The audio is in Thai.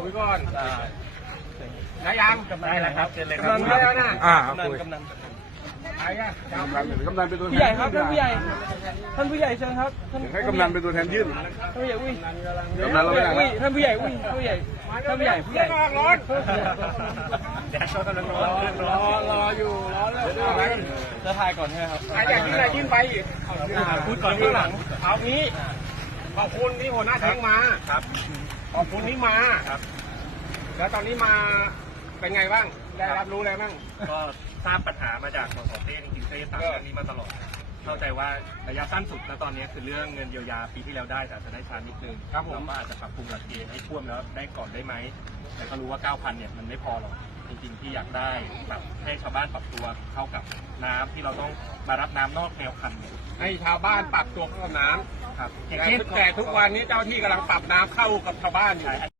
คุยก่อนได้ยัง ได้แล้วครับเชิญเลยค กำ รั นั บ นได้แล้วนะ อ่า กำนัน คุย กำนัน ใครอ่ะ กำนันกำนันเป็นตัวแทน ผู้ใหญ่ครับท่านผู้ใหญ่ ท่านผู้ใหญ่เชิญครับท่าน ให้กำนันเป็นตัวแทนยื่น ท่านผู้ใหญ่อุ้ย กำนันเราไม่ได้ อุ้ยท่านผู้ใหญ่อุ้ยท่านผู้ใหญ่ท่านผู้ใหญ่ผู้ใหญ่ ร้อน แดดก็กำลังร้อน รอรออยู่รอเลย จะถ่ายก่อนใช่ไหมครับใครอยากยื่นอะไรยื่นไปอีกพูดก่อนข้างหลังเอางี้ขอบคุณที่หัวหน้าแท้งมาครับขอบคุณที่มาครับ แล้วตอนนี้มาเป็นไงบ้างได้รับรู้อะไรบ้างก็ทราบปัญหามาจากสสเต้จริงๆเต้ตามเรื่องนี้มาตลอด เข้าใจว่าระยะสั้นสุดแล้วตอนนี้คือเรื่องเงินเยียวยาปีที่แล้วได้แต่อาจจะได้ช้านิดนึงครับผมแล้วก็อาจจะปรับปรุงหลักเกณฑ์ให้ท่วมแล้วได้ก่อนได้ไหม แต่ก็รู้ว่า 9,000 เนี่ยมันไม่พอหรอก จริงๆที่อยากได้แบบให้ชาวบ้านปรับตัวเข้ากับน้ำที่เราต้องมารับน้ำนอกแนวคันเนี่ยให้ชาวบ้านปรับตัวเข้ากับน้ำครับแต่ทุกแต่ทุกวันนี้เจ้าที่กำลังปรับน้ำเข้ากับชาวบ้านอยู่